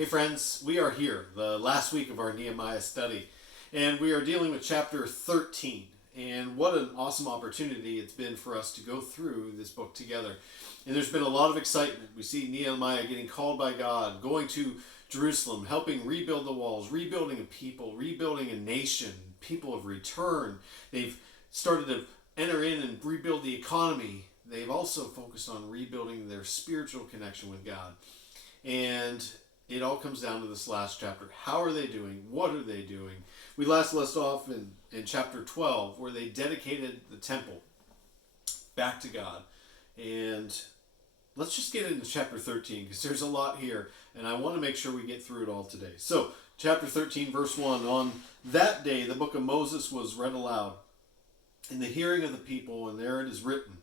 Hey friends, we are here, the last week of our Nehemiah study, and we are dealing with chapter 13. And what an awesome opportunity it's been for us to go through this book together. And there's been a lot of excitement. We see Nehemiah getting called by God, going to Jerusalem, helping rebuild the walls, rebuilding a people, rebuilding a nation. People have returned. They've started to enter in and rebuild the economy. They've also focused on rebuilding their spiritual connection with God. And it all comes down to this last chapter. How are they doing? What are they doing? We last left off in chapter 12, where they dedicated the temple back to God. And let's just get into chapter 13, because there's a lot here, and I want to make sure we get through it all today. So, chapter 13, verse 1, on that day the book of Moses was read aloud in the hearing of the people, and there it is written,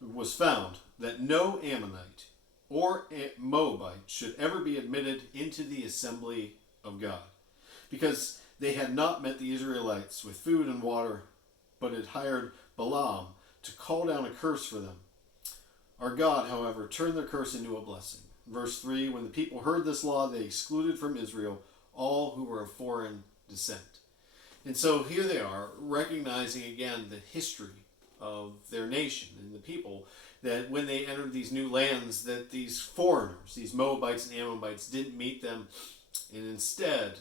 it was found that no Ammonite or Moabite should ever be admitted into the assembly of God, because they had not met the Israelites with food and water, but had hired Balaam to call down a curse for them. Our God, however, turned their curse into a blessing. Verse 3, when the people heard this law, they excluded from Israel all who were of foreign descent. And so here they are, recognizing again the history of their nation and the people, that when they entered these new lands, that these foreigners, these Moabites and Ammonites, didn't meet them, and instead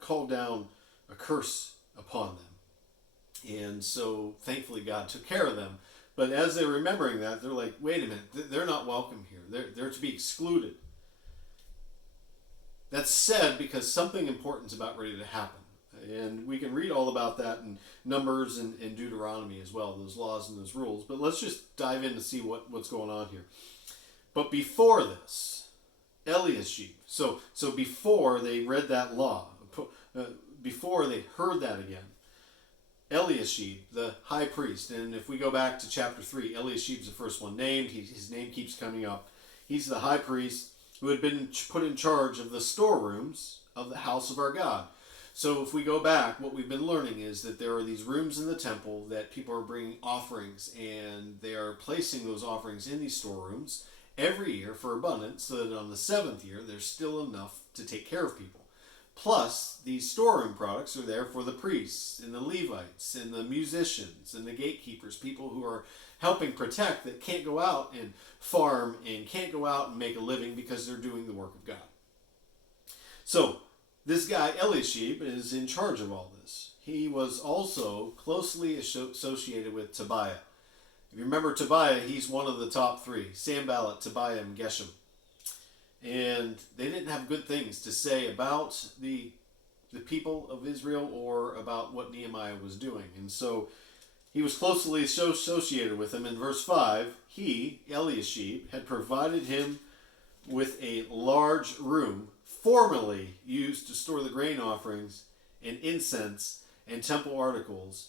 called down a curse upon them. And so thankfully God took care of them. But as they're remembering that, they're like, wait a minute, they're not welcome here. They're to be excluded. That's said because something important is about ready to happen. And we can read all about that in Numbers and Deuteronomy as well, those laws and those rules. But let's just dive in to see what's going on here. But before this, Eliashib, so before they read that law, before they heard that again, Eliashib, the high priest, and if we go back to chapter 3, Eliashib's the first one named. His name keeps coming up. He's the high priest who had been put in charge of the storerooms of the house of our God. So if we go back, what we've been learning is that there are these rooms in the temple that people are bringing offerings, and they are placing those offerings in these storerooms every year for abundance, so that on the seventh year there's still enough to take care of people. Plus, these storeroom products are there for the priests and the Levites and the musicians and the gatekeepers, people who are helping protect, that can't go out and farm and can't go out and make a living because they're doing the work of God. So, this guy, Eliashib, is in charge of all this. He was also closely associated with Tobiah. If you remember Tobiah, he's one of the top three, Sanballat, Tobiah, and Geshem. And they didn't have good things to say about the people of Israel or about what Nehemiah was doing. And so he was closely associated with them. In verse 5, he, Eliashib, had provided him with a large room formerly used to store the grain offerings and incense and temple articles,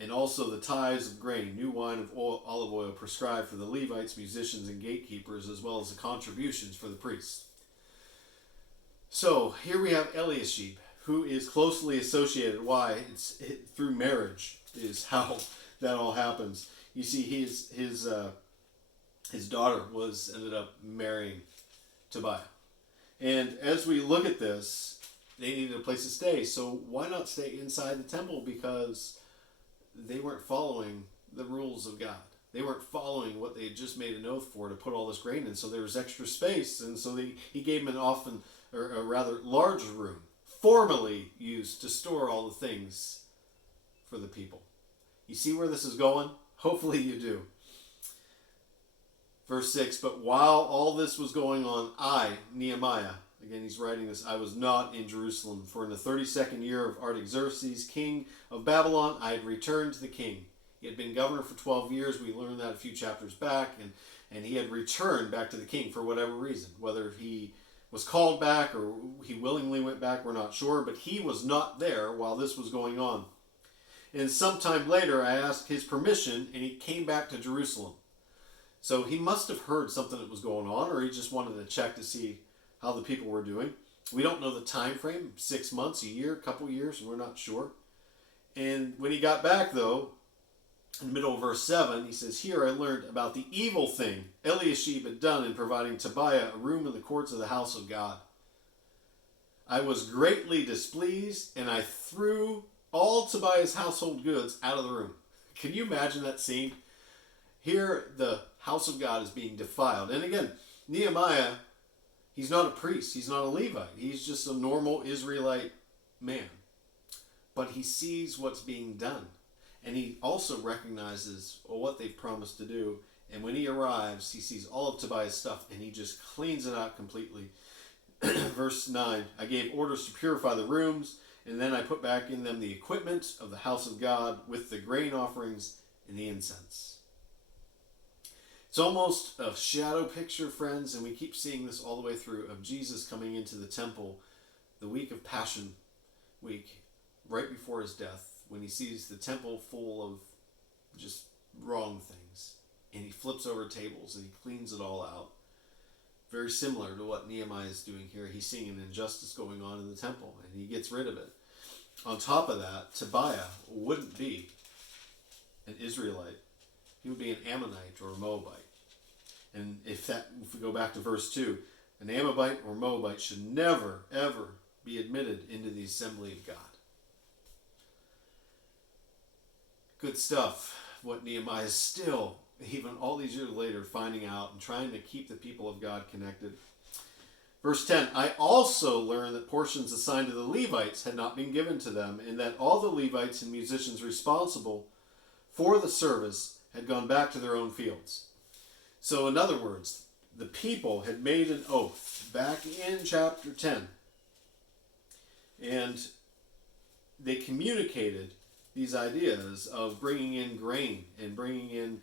and also the tithes of grain, new wine of olive oil prescribed for the Levites, musicians, and gatekeepers, as well as the contributions for the priests. So here we have Eliashib, who is closely associated. Why? It's through marriage is how that all happens. You see, his daughter ended up marrying Tobiah. And as we look at this, they needed a place to stay. So why not stay inside the temple? Because they weren't following the rules of God. They weren't following what they had just made an oath for, to put all this grain in. So there was extra space, and so he gave them a rather large room, formerly used to store all the things for the people. You see where this is going? Hopefully you do. Verse 6, but while all this was going on, I, Nehemiah, again he's writing this, I was not in Jerusalem, for in the 32nd year of Artaxerxes, king of Babylon, I had returned to the king. He had been governor for 12 years. We learned that a few chapters back, and he had returned back to the king for whatever reason. Whether he was called back or he willingly went back, we're not sure, but he was not there while this was going on. And sometime later, I asked his permission, and he came back to Jerusalem. So he must have heard something that was going on, or he just wanted to check to see how the people were doing. We don't know the time frame, 6 months, a year, a couple years, we're not sure. And when he got back, though, in the middle of verse 7, he says, here I learned about the evil thing Eliashib had done in providing Tobiah a room in the courts of the house of God. I was greatly displeased, and I threw all Tobiah's household goods out of the room. Can you imagine that scene? Here, the house of God is being defiled. And again, Nehemiah, he's not a priest. He's not a Levite. He's just a normal Israelite man. But he sees what's being done. And he also recognizes what they've promised to do. And when he arrives, he sees all of Tobiah's stuff, and he just cleans it out completely. Verse 9, I gave orders to purify the rooms, and then I put back in them the equipment of the house of God with the grain offerings and the incense. It's almost a shadow picture, friends, and we keep seeing this all the way through, of Jesus coming into the temple the week of Passion Week, right before his death, when he sees the temple full of just wrong things, and he flips over tables and he cleans it all out. Very similar to what Nehemiah is doing here. He's seeing an injustice going on in the temple, and he gets rid of it. On top of that, Tobiah wouldn't be an Israelite. He would be an Ammonite or a Moabite. And if we go back to verse 2, an Ammonite or Moabite should never, ever be admitted into the assembly of God. Good stuff. What Nehemiah is still, even all these years later, finding out and trying to keep the people of God connected. Verse 10, I also learned that portions assigned to the Levites had not been given to them, and that all the Levites and musicians responsible for the service had gone back to their own fields. So in other words, the people had made an oath back in chapter 10, and they communicated these ideas of bringing in grain and bringing in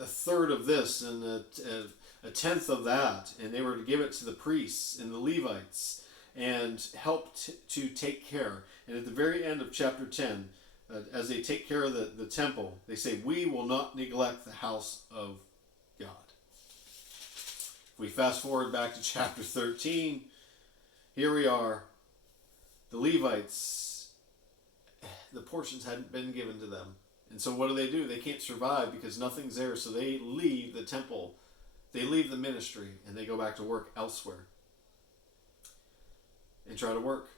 a third of this and a tenth of that, and they were to give it to the priests and the Levites and help to take care. And at the very end of chapter 10, as they take care of the temple, they say, we will not neglect the house of God. If we fast forward back to chapter 13, here we are. The Levites, the portions hadn't been given to them. And so what do? They can't survive because nothing's there. So they leave the temple. They leave the ministry and they go back to work elsewhere. And try to work.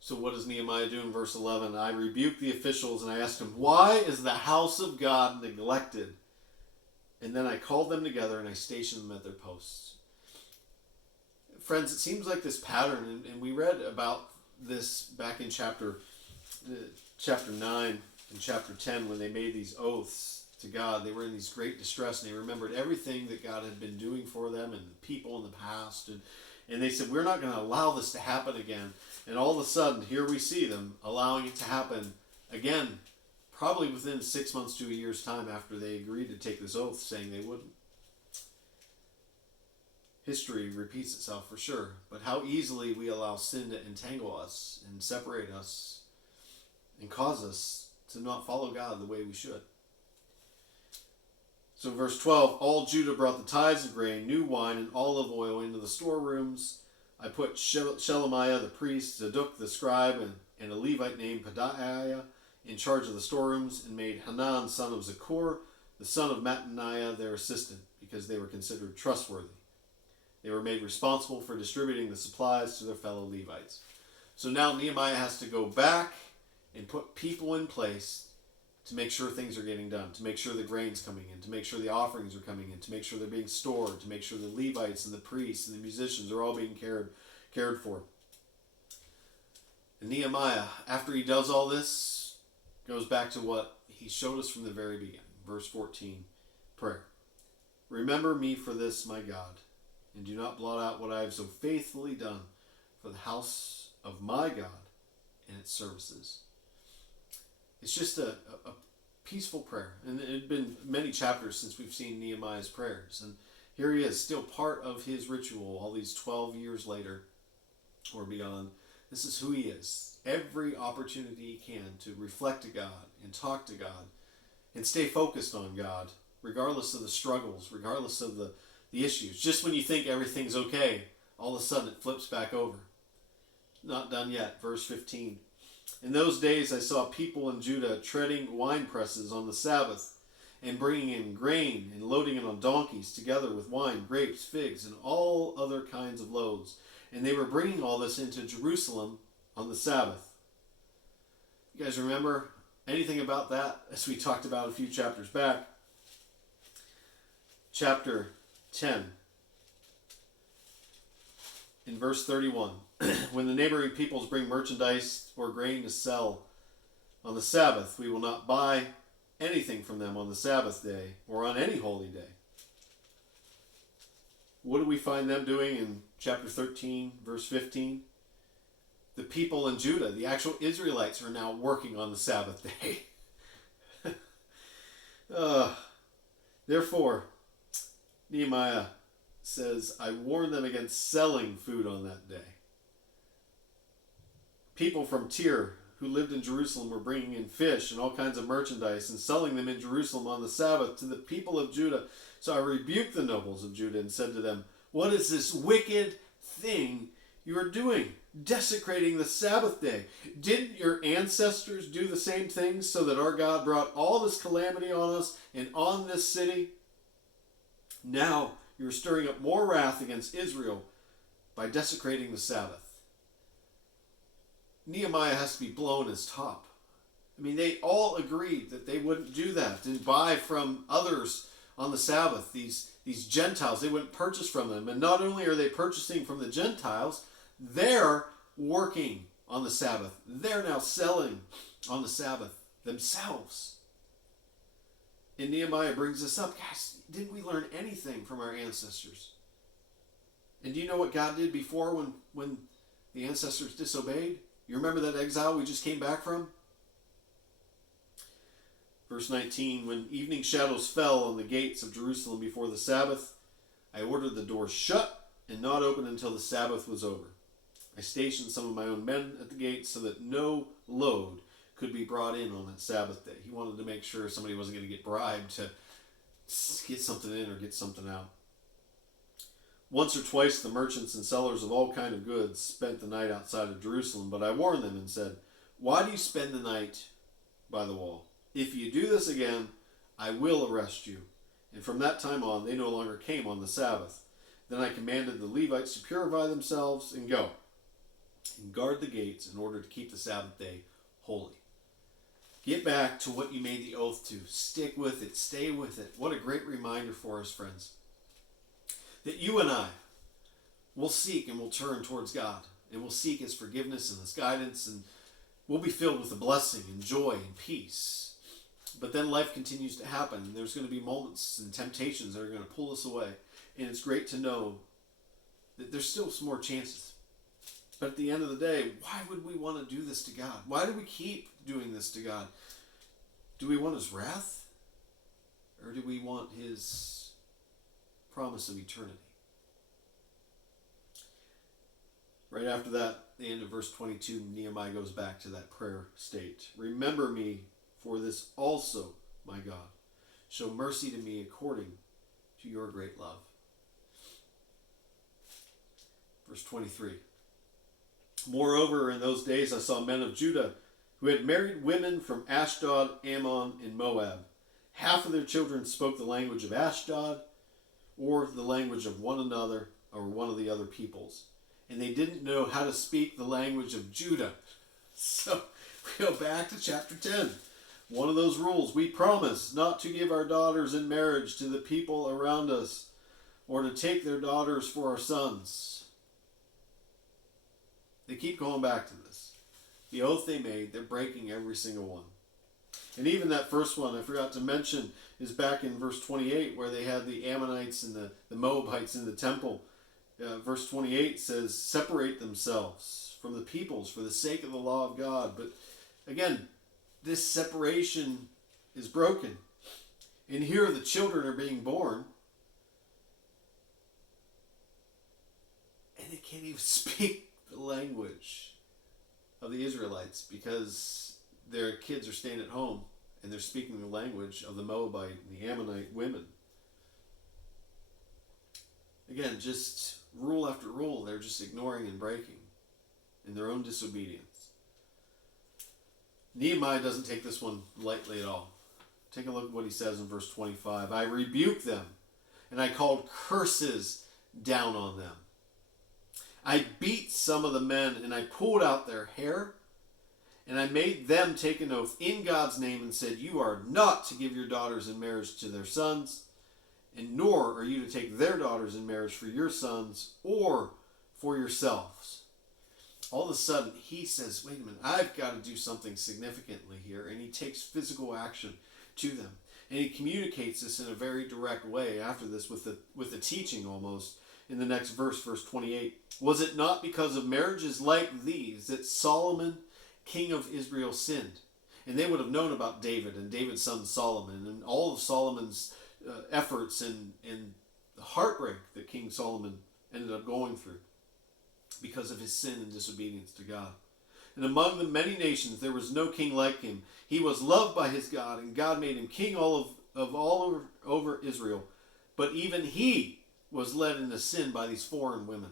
So what does Nehemiah do in verse 11? I rebuked the officials and I asked them, why is the house of God neglected? And then I called them together and I stationed them at their posts. Friends, it seems like this pattern, and we read about this back in chapter 9 and chapter 10 when they made these oaths to God. They were in these great distress and they remembered everything that God had been doing for them and the people in the past. And they said, we're not going to allow this to happen again. And all of a sudden, here we see them allowing it to happen again, probably within 6 months to a year's time after they agreed to take this oath, saying they wouldn't. History repeats itself for sure, but how easily we allow sin to entangle us and separate us and cause us to not follow God the way we should. So verse 12, all Judah brought the tithes of grain, new wine, and olive oil into the storerooms. I put Shelemiah the priest, Zadok the scribe, and a Levite named Tobiah in charge of the storerooms, and made Hanan son of Zakur, the son of Mattaniah, their assistant, because they were considered trustworthy. They were made responsible for distributing the supplies to their fellow Levites. So now Nehemiah has to go back and put people in place to make sure things are getting done, to make sure the grain's coming in, to make sure the offerings are coming in, to make sure they're being stored, to make sure the Levites and the priests and the musicians are all being cared for. And Nehemiah, after he does all this, goes back to what he showed us from the very beginning. Verse 14, prayer. Remember me for this, my God, and do not blot out what I have so faithfully done for the house of my God and its services. It's just a peaceful prayer. And it had been many chapters since we've seen Nehemiah's prayers. And here he is, still part of his ritual all these 12 years later or beyond. This is who he is. Every opportunity he can to reflect to God and talk to God and stay focused on God, regardless of the struggles, regardless of the issues. Just when you think everything's okay, all of a sudden it flips back over. Not done yet. Verse 15. In those days I saw people in Judah treading wine presses on the Sabbath and bringing in grain and loading it on donkeys together with wine, grapes, figs, and all other kinds of loads. And they were bringing all this into Jerusalem on the Sabbath. You guys remember anything about that, as we talked about a few chapters back? Chapter 10, in verse 31. When the neighboring peoples bring merchandise or grain to sell on the Sabbath, we will not buy anything from them on the Sabbath day or on any holy day. What do we find them doing in chapter 13, verse 15? The people in Judah, the actual Israelites, are now working on the Sabbath day. Therefore, Nehemiah says, I warn them against selling food on that day. People from Tyre who lived in Jerusalem were bringing in fish and all kinds of merchandise and selling them in Jerusalem on the Sabbath to the people of Judah. So I rebuked the nobles of Judah and said to them, what is this wicked thing you are doing, desecrating the Sabbath day? Didn't your ancestors do the same things so that our God brought all this calamity on us and on this city? Now you're stirring up more wrath against Israel by desecrating the Sabbath. Nehemiah has to be blown as top. I mean, they all agreed that they wouldn't do that and buy from others on the Sabbath. These Gentiles, they wouldn't purchase from them. And not only are they purchasing from the Gentiles, they're working on the Sabbath. They're now selling on the Sabbath themselves. And Nehemiah brings this up. Guys, didn't we learn anything from our ancestors? And do you know what God did before when the ancestors disobeyed? You remember that exile we just came back from? Verse 19, when evening shadows fell on the gates of Jerusalem before the Sabbath, I ordered the doors shut and not open until the Sabbath was over. I stationed some of my own men at the gates so that no load could be brought in on that Sabbath day. He wanted to make sure somebody wasn't going to get bribed to get something in or get something out. Once or twice the merchants and sellers of all kind of goods spent the night outside of Jerusalem, but I warned them and said, why do you spend the night by the wall? If you do this again, I will arrest you. And from that time on, they no longer came on the Sabbath. Then I commanded the Levites to purify themselves and go and guard the gates in order to keep the Sabbath day holy. Get back to what you made the oath to. Stick with it. Stay with it. What a great reminder for us, friends. That you and I will seek and will turn towards God. And will seek His forgiveness and His guidance. And we'll be filled with the blessing and joy and peace. But then life continues to happen. And there's going to be moments and temptations that are going to pull us away. And it's great to know that there's still some more chances. But at the end of the day, why would we want to do this to God? Why do we keep doing this to God? Do we want His wrath? Or do we want His promise of eternity? Right after that, the end of verse 22, Nehemiah goes back to that prayer state. Remember me for this also, my God. Show mercy to me according to your great love. Verse 23. Moreover, in those days I saw men of Judah who had married women from Ashdod, Ammon, and Moab. Half of their children spoke the language of Ashdod or the language of one another or one of the other peoples. And they didn't know how to speak the language of Judah. So we go back to chapter 10. One of those rules, we promise not to give our daughters in marriage to the people around us or to take their daughters for our sons. They keep going back to this. The oath they made, they're breaking every single one. And even that first one I forgot to mention is back in verse 28 where they had the Ammonites and the Moabites in the temple. Verse 28 says, separate themselves from the peoples for the sake of the law of God. But again, this separation is broken. And here the children are being born. And they can't even speak the language of the Israelites because their kids are staying at home and they're speaking the language of the Moabite and the Ammonite women. Again, just rule after rule, they're just ignoring and breaking in their own disobedience. Nehemiah doesn't take this one lightly at all. Take a look at what he says in verse 25. I rebuked them, and I called curses down on them. I beat some of the men, and I pulled out their hair, and I made them take an oath in God's name and said, you are not to give your daughters in marriage to their sons, and nor are you to take their daughters in marriage for your sons or for yourselves. All of a sudden, he says, wait a minute, I've got to do something significantly here. And he takes physical action to them. And he communicates this in a very direct way after this with the teaching almost in the next verse, verse 28. Was it not because of marriages like these that Solomon, king of Israel, sinned? And they would have known about David and David's son Solomon and all of Solomon's efforts and the heartbreak that King Solomon ended up going through because of his sin and disobedience to God. And among the many nations there was no king like him. He was loved by his God, and God made him king all over Israel. But even he was led into sin by these foreign women.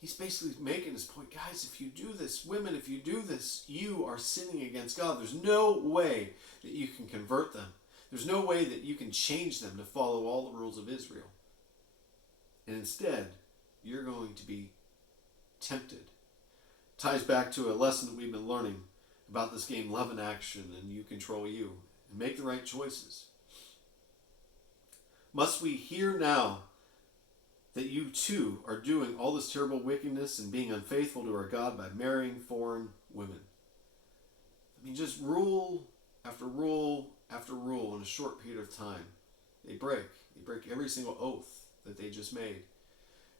He's basically making his point, guys, if you do this, women, if you do this, you are sinning against God. There's no way that you can convert them. There's no way that you can change them to follow all the rules of Israel. And instead, you're going to be tempted. Ties back to a lesson that we've been learning about this game, Love in Action, and You Control You, and make the right choices. Must we hear now that you too are doing all this terrible wickedness and being unfaithful to our God by marrying foreign women? I mean, just rule after rule after rule in a short period of time. They break every single oath that they just made.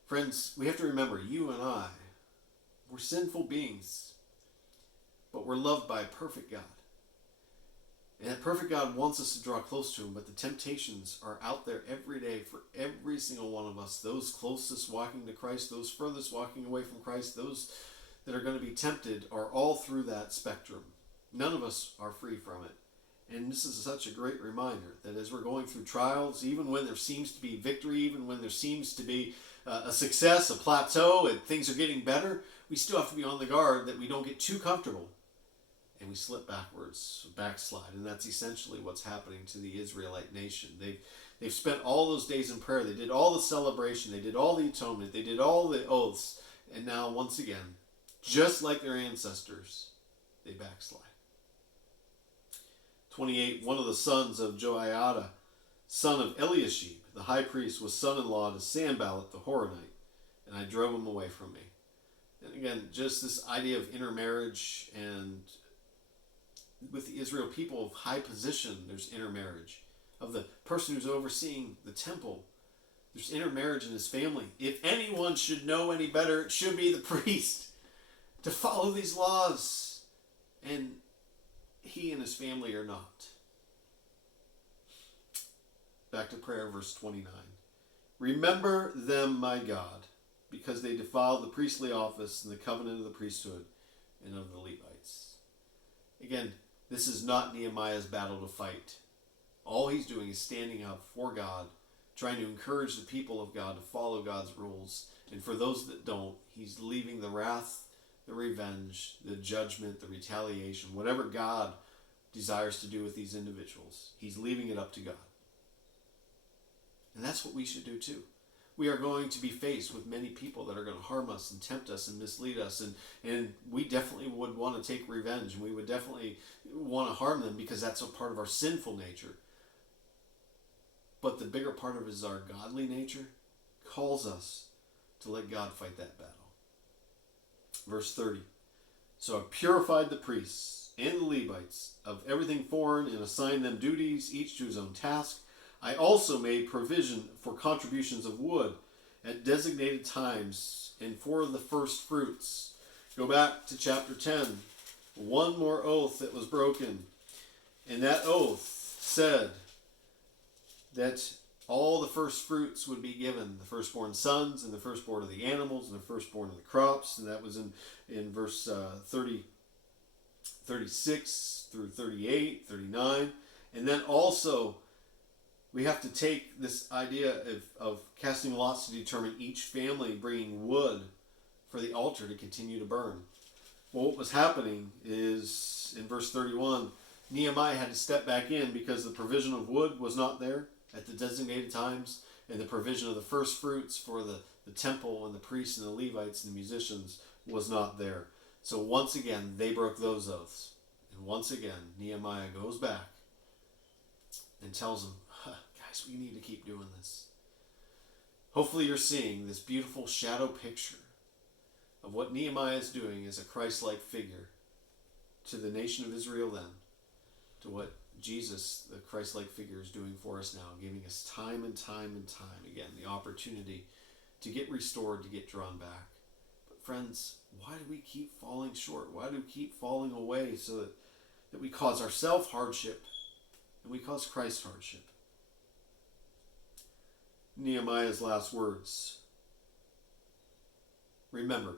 Friends, we have to remember, you and I, we're sinful beings, but we're loved by a perfect God. And that perfect God wants us to draw close to him, but the temptations are out there every day for every single one of us. Those closest walking to Christ, those furthest walking away from Christ, those that are going to be tempted are all through that spectrum. None of us are free from it. And this is such a great reminder that as we're going through trials, even when there seems to be victory, even when there seems to be a success, a plateau, and things are getting better, we still have to be on the guard that we don't get too comfortable and we slip backwards, backslide. And that's essentially what's happening to the Israelite nation. They've spent all those days in prayer. They did all the celebration. They did all the atonement. They did all the oaths. And now, once again, just like their ancestors, they backslide. 28, one of the sons of Joiada, son of Eliashib, the high priest, was son-in-law to Sanballat the Horonite, and I drove him away from me. And again, just this idea of intermarriage, and with the Israel people of high position, there's intermarriage. Of the person who's overseeing the temple, there's intermarriage in his family. If anyone should know any better, it should be the priest to follow these laws. And he and his family are not. Back to prayer, verse 29. Remember them, my God, because they defiled the priestly office and the covenant of the priesthood and of the Levites. Again, this is not Nehemiah's battle to fight. All he's doing is standing up for God, trying to encourage the people of God to follow God's rules. And for those that don't, he's leaving the wrath, the revenge, the judgment, the retaliation, whatever God desires to do with these individuals. He's leaving it up to God. And that's what we should do too. We are going to be faced with many people that are going to harm us and tempt us and mislead us. And we definitely would want to take revenge. And we would definitely want to harm them because that's a part of our sinful nature. But the bigger part of it is our godly nature calls us to let God fight that battle. Verse 30. So I purified the priests and the Levites of everything foreign and assigned them duties, each to his own task. I also made provision for contributions of wood at designated times and for the first fruits. Go back to chapter 10. One more oath that was broken. And that oath said that all the first fruits would be given. The firstborn sons and the firstborn of the animals and the firstborn of the crops. And that was in verse 36 through 38, 39. And then also, we have to take this idea of casting lots to determine each family bringing wood for the altar to continue to burn. Well, what was happening is, in verse 31, Nehemiah had to step back in because the provision of wood was not there at the designated times, and the provision of the first fruits for the The temple and the priests and the Levites and the musicians was not there. So once again, they broke those oaths. And once again, Nehemiah goes back and tells them, guys, we need to keep doing this. Hopefully you're seeing this beautiful shadow picture of what Nehemiah is doing as a Christ-like figure to the nation of Israel then, to what Jesus, the Christ-like figure, is doing for us now, giving us time and time and time again the opportunity to get restored, to get drawn back. But friends, why do we keep falling short? Why do we keep falling away so that we cause ourselves hardship and we cause Christ hardship? Nehemiah's last words: remember me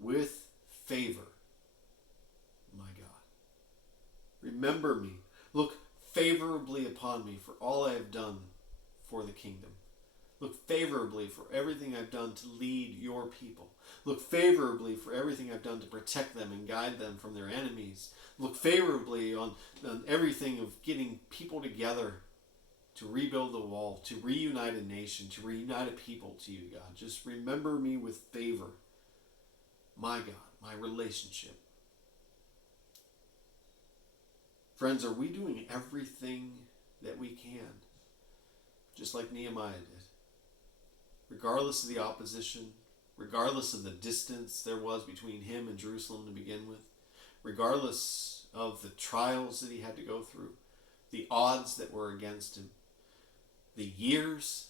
with favor, my God. Remember me. Look favorably upon me for all I have done for the kingdom. Look favorably for everything I've done to lead your people. Look favorably for everything I've done to protect them and guide them from their enemies. Look favorably on everything of getting people together to rebuild the wall, to reunite a nation, to reunite a people to you, God. Just remember me with favor, my God, my relationship. Friends, are we doing everything that we can, just like Nehemiah did? Regardless of the opposition, regardless of the distance there was between him and Jerusalem to begin with, regardless of the trials that he had to go through, the odds that were against him, the years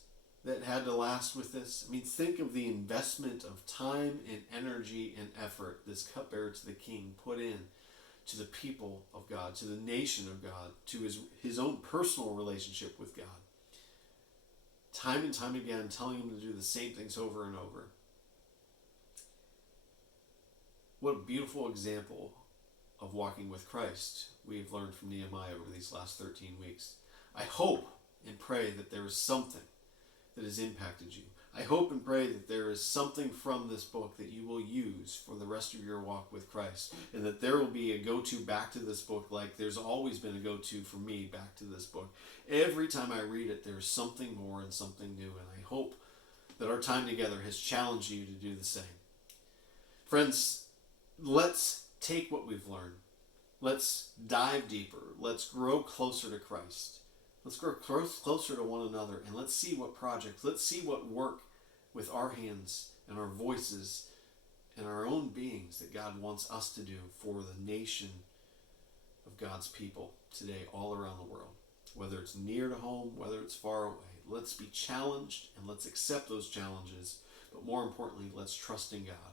that had to last with this. I mean, think of the investment of time and energy and effort this cupbearer to the king put in to the people of God, to the nation of God, to his own personal relationship with God. Time and time again, telling him to do the same things over and over. What a beautiful example of walking with Christ we've learned from Nehemiah over these last 13 weeks. I hope and pray that there is something that has impacted you. I hope and pray that there is something from this book that you will use for the rest of your walk with Christ, and that there will be a go-to back to this book like there's always been a go-to for me back to this book. Every time I read it, there's something more and something new, and I hope that our time together has challenged you to do the same. Friends, let's take what we've learned. Let's dive deeper. Let's grow closer to Christ. Let's grow closer to one another, and let's see what projects, let's see what work with our hands and our voices and our own beings that God wants us to do for the nation of God's people today all around the world. Whether it's near to home, whether it's far away. Let's be challenged and let's accept those challenges. But more importantly, let's trust in God